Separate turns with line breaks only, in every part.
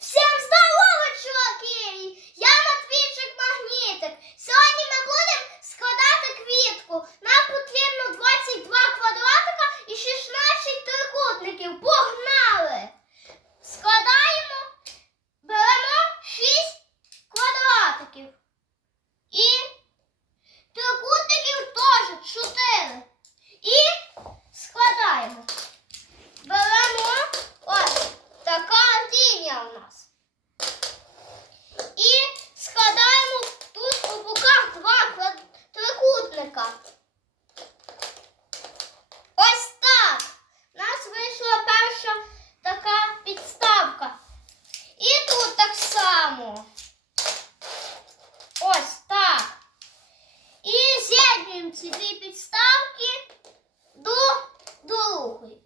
Всім здорово, чуваки! Я Матвійчик Магнітик. Сьогодні ми будемо складати квітку. Нам потрібно 22 квадратика і 16 трикутників. Погнали! Складаємо, беремо 6 квадратиків. Само. Ось так. І з'єднуємо ці дві підставки до другої.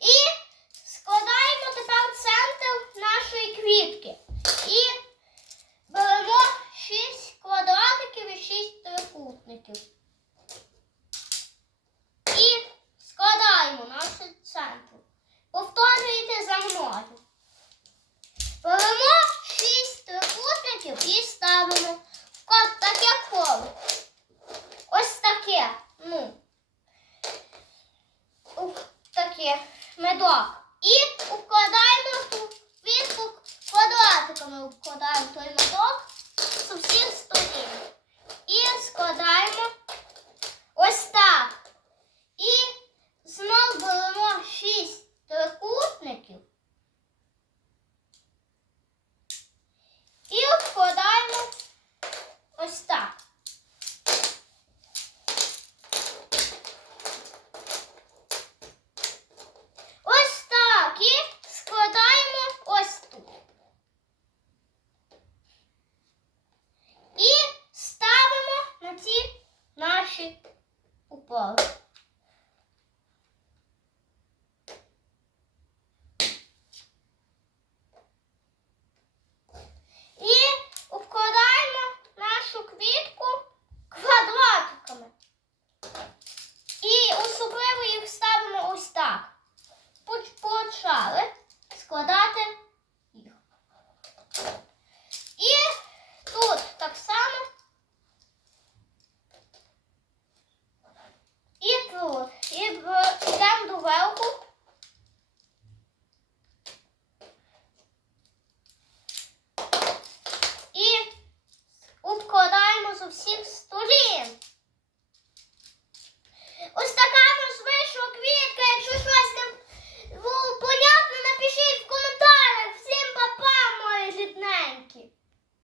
І складаємо тепер центр нашої квітки. І беремо 6 квадратиків і 6 трикутників. і ставимо. Кот таке коло. Ось таке. ну, Таке медок. І укладаємо ту квітку квадратиками. Вкладаємо той медок з усіх сторін. І складаємо. упав. І обкладаємо нашу квітку квадратиками. І особливий Welcome.